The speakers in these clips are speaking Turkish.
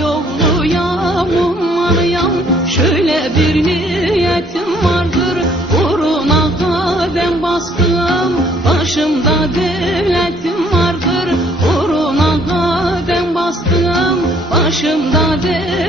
Aydoğlu yamum yam Şöyle bir niyetim vardır. Uğruna kadem bastım Başımda devletim vardır. Uğruna kadem bastım Başımda devletim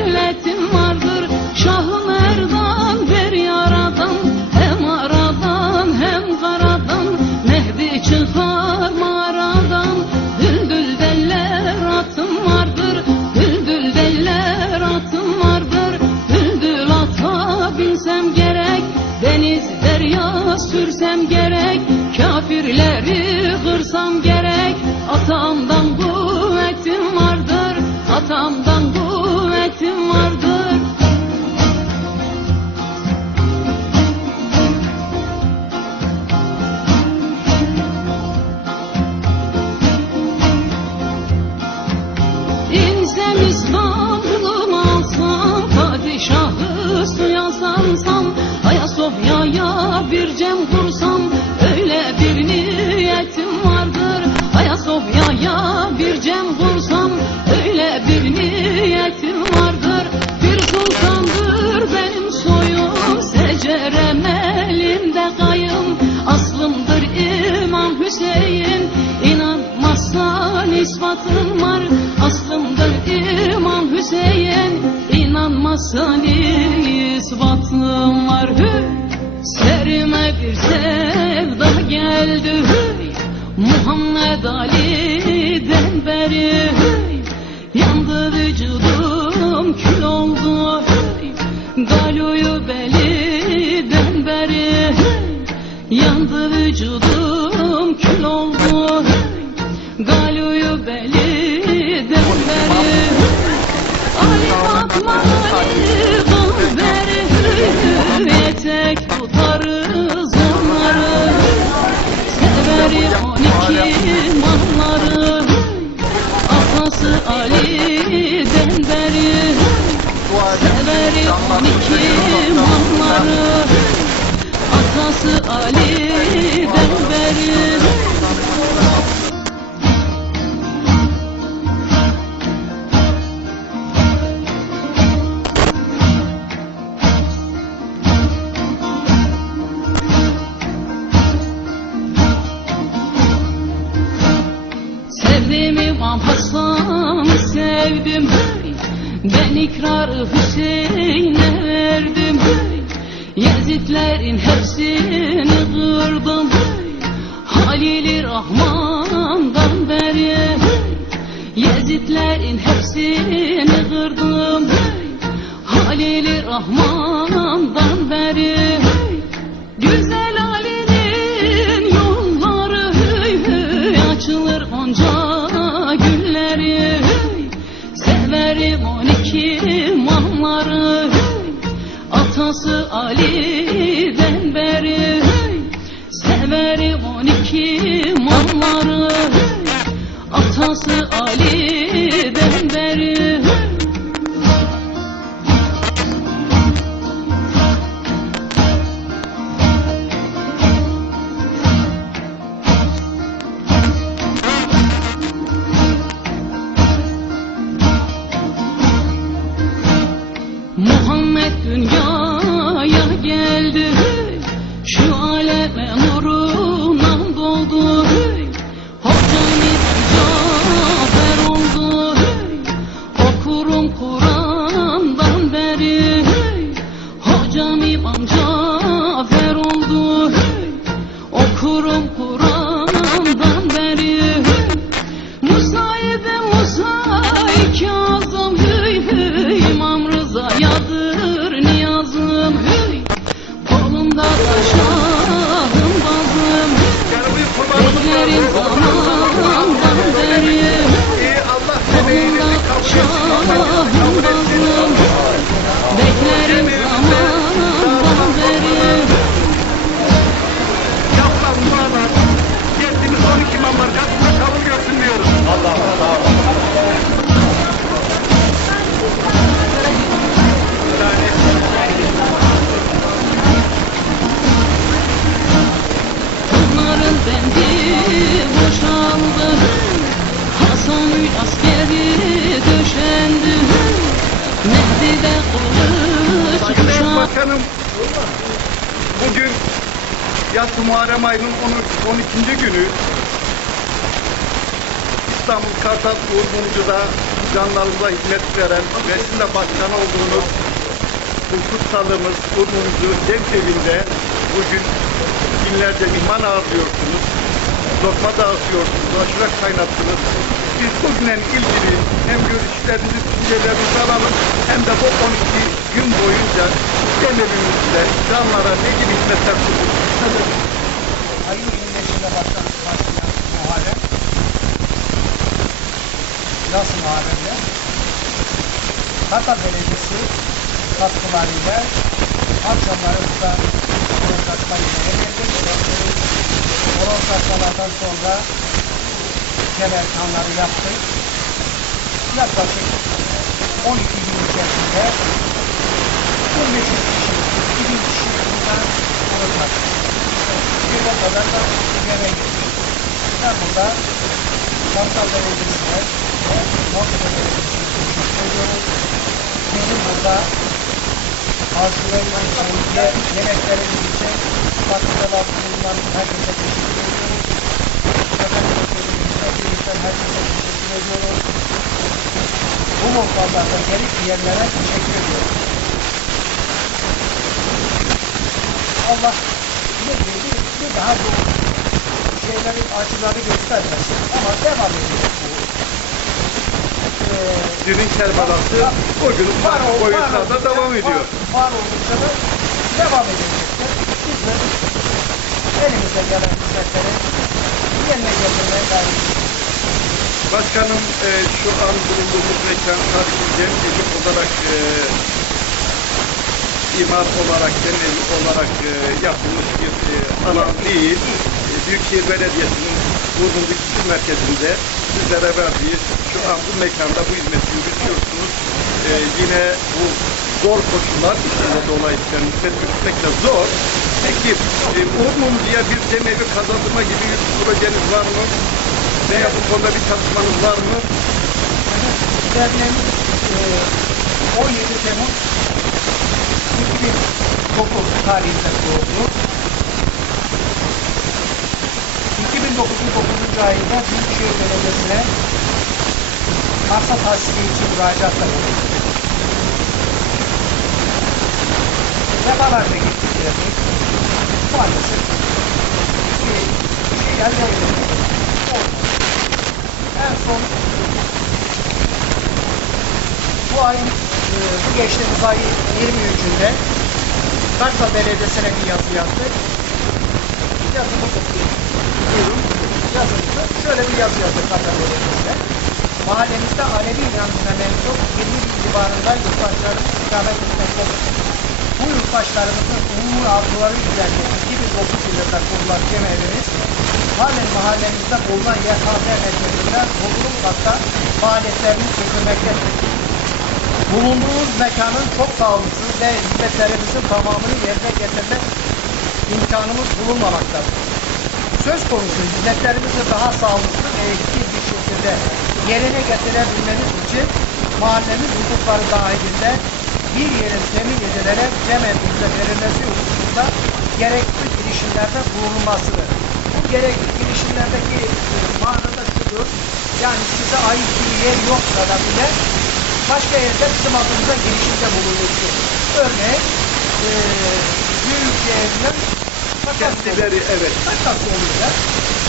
salir isbatlım var. Hü Serime bir sevda geldi. Hü Muhammed Ali'den beri. Hü Yandı vücudum kül oldu. Hü Galoyu ben Nikim onları Atası Ali'den beri? Sevdim İmam sevdim. Ben ikrar Hüseyin'e verdim hey. Yezidlerin hepsini kırdım hey. Halil-i Rahman'dan beri hey. Yezidlerin hepsini kırdım hey. Halil-i Rahman'dan Elması Ali'den beri. Muhammed dünyaya geldi. Muharrem ayının 13, 12. günü İstanbul Kartal Uğur Mumcu'da canlarımıza hizmet veren ve sizin de başkan olduğunuz kutsalımız Uğur Mumcu Cem Evi'nde bugün binlerce mihman ağırlıyorsunuz. Lokma dağıtıyorsunuz, aşure kaynattınız. Biz bugünden ilgili hem görüşlerinizi, düşüncelerinizi alalım hem de bu 12 gün boyunca Cem Evi'mizde canlara ne gibi hizmetler sundunuz? Ayın 25'inde başlamış başlayan Muharrem. Yas Muharrem'de Kartal Belediyesi katkılarıyla akşamları burada horon saçma yemeğe geldik. Horon saçmalardan sonra kemer kanları yaptık. Yaklaşık 12 gün içerisinde 1500 kişi, 2000 kişi buradan horon saçtık. Bir o kadar da. Ben burada Kartal Belediyesi'ne ve teşekkür ediyorum. Bizim burada arzularından önce yemeklerimiz için katkıdalar bulunan herkese teşekkür ediyoruz. Efendim, birlikte herkese teşekkür ediyorum. Bu muhtarlarda gelip yerlere teşekkür ediyorum. Allah ne diyeyim, bir daha bu şeylerin acıları göstermesin ama devam edecek bu. Ee, Düğün Kerbelası bugün var boyutlarda devam ediyor. Var, var oldukça da devam edecektir. Biz de elimize gelen hizmetleri yerine getirmeye gayret Başkanım e, şu an bulunduğumuz mekan tarihi Cem olarak e, imar olarak, genel olarak e, yapılmış bir e, alan değil. Büyükşehir Belediyesi'nin Burgundu Kültür Merkezi'nde sizlere verdiği şu an bu mekanda bu hizmeti yürütüyorsunuz. E, yine bu zor koşullar içinde dolayısıyla hizmet yürütmek de zor. Peki e, Uğur Mumcu'ya bir cemevi kazandırma gibi bir projeniz var mı? Veya bu konuda bir çalışmanız var mı? Derneğimiz e, 17 Temmuz 2009 tarihinde kuruldu. 2009'un 9. ayında Büyükşehir Belediyesi'ne arsa tahsili için müracaatta bulunduk. Defalarca gittik geldik. Maalesef bir şey elde. Olmadı. En son bu ayın e, bu geçtiğimiz ay 23'ünde Kartal Belediyesi'ne bir yazı yazdık. Yazımız okuyayım. Yazımızda şöyle bir yazı yazdık Belediyesi'ne. Mahallemizde Alevi inancına mensup 20 bin civarında yurttaşlarımız ikamet etmektedir. Bu yurttaşlarımızın umumi arzuları üzerinde 2009 yılında kurulan cemevimiz halen mahallemizde bulunan YKS merkezinde bulunum katta faaliyetlerini sürdürmektedir. Bulunduğumuz mekanın çok sağlıksız ve hizmetlerimizin tamamını yerine getirme imkanımız bulunmamaktadır. Söz konusu hizmetlerimizi daha sağlıklı ve etkin bir şekilde yerine getirebilmemiz için mahallemiz hukukları dahilinde bir yerin temin edilerek cemevimize verilmesi hususunda gerekli girişimlerde bulunulmasıdır. Bu gerekli girişimlerdeki e, manada şudur, yani size ait bir yer yoksa da bile başka yerde bizim adımıza girişimde bulunursun. Örneğin e, Büyükşehir'den Kendileri evet. Takas olacak.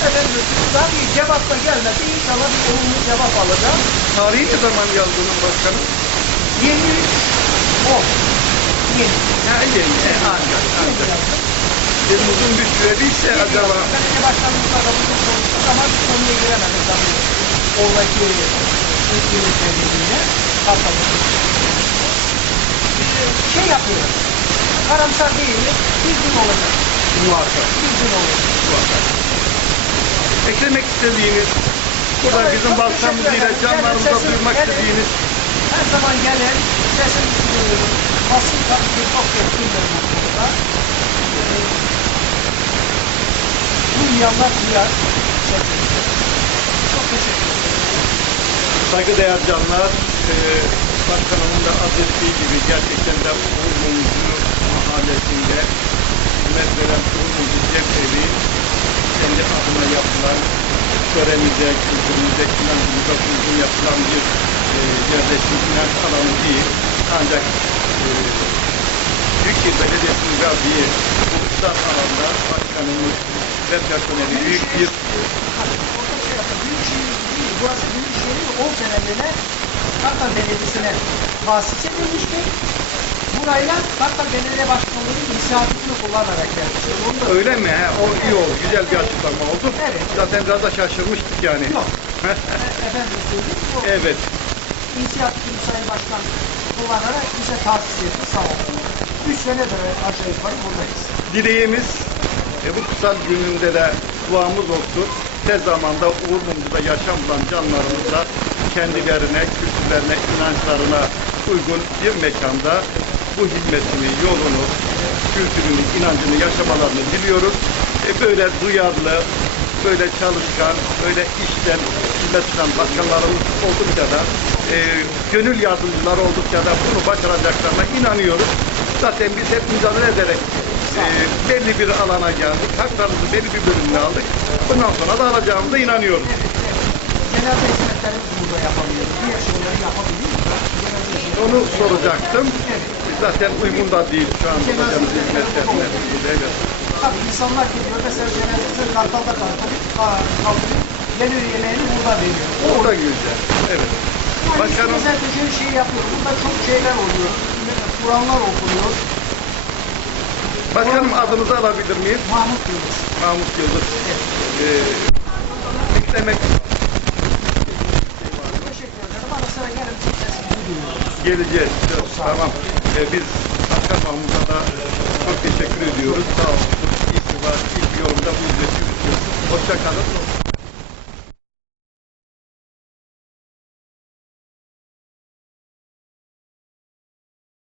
Efendim daha bir cevap da gelmedi. İnşallah bir olumlu cevap alacağım. Tarihi ne zaman yazdınız başkanım? 23 o. Yeni. Ha, yeni. E, ancak, ancak. Uzun bir süre değilse acaba Belediye başkanımızla da bunu konuştuk ama bir konuya giremedik tabii. Oradaki etkinlik nedeniyle kapalı. Şey yapıyoruz. Karamsar değiliz. Düzgün olacak. Muhakkak. Eklemek istediğiniz, burada bizim çok balsamızıyla teşekkür ederim. canlarımıza duymak yani- istediğiniz Her zaman gelen sesim duyuyorum. Basın tabii ki çok yetkindir bu konuda. Ee, Duymayanlar duyar. Çok teşekkür ederim. saygıdeğer canlar, e, başkanımın da arz ettiği gibi gerçekten de Uğurmumcu mahallesinde hizmet veren kurumumuz Cevdevi kendi adına yapılan töremize, kültürümüze, inancımıza uygun yapılan bir e, yerleşim inanç alanı değil. Ancak e, Büyükşehir Belediyesi'nin verdiği bu kutsal alanda başkanımız ve personeli büyük bir Büyükşehir değil, burası Büyükşehir'in 10 seneliğine Kartal Belediyesi'ne tahsis edilmişti. Burayla Kartal Belediye Başkanlığı'nın inisiyatifini kullanarak. Onu da Öyle mi? He, o iyi oldu. Güzel bir açıklama oldu. Evet. Zaten biraz da şaşırmıştık yani. Yok. efendim söyleyeyim. O evet. inisiyatifini Sayın Başkan kullanarak bize tahsis etti sağ olsun. 3 senedir aşağı yukarı buradayız. Dileğimiz e, bu kutsal gününde de duamız olsun. Tez zamanda Uğur Mumcu'da yaşam bulan canlarımıza kendilerine, kültürlerine, inançlarına uygun bir mekanda bu hizmetini, yolunu, kültürünü, inancını yaşamalarını diliyoruz. E, böyle duyarlı, böyle çalışkan, böyle işten hizmet tutan başkanlarımız oldukça da e, gönül yardımcıları oldukça da bunu başaracaklarına inanıyoruz. Zaten biz hep mücadele ederek e, belli bir alana geldik. Haklarımızı belli bir bölümüne aldık. Bundan sonra da alacağımıza inanıyoruz. Cenaze hizmetlerimizi burada yapabiliyoruz. Diğer şeyleri yapabiliyoruz. Onu soracaktım. Zaten uygun da değil şu an hocamız hizmetleri hizmetlerine. Evet. Tabii insanlar geliyor. Mesela cenazesini Kartal'da kaldırıp geliyor yemeğini burada veriyor. O da güzel. Evet. Yani Başkanım. Biz her şey yapıyoruz. Burada çok şeyler oluyor. Kur'anlar okunuyor. Başkanım adınızı alabilir miyim? Mahmut Yıldız. Mahmut Yıldız. Ee, eklemek geleceğiz. Tamam. Ee, biz Başkan Mahmut'a da çok teşekkür ediyoruz. Sağ olsun. İyi ki var. İyi ki yorumda bu ücreti Hoşça kalın.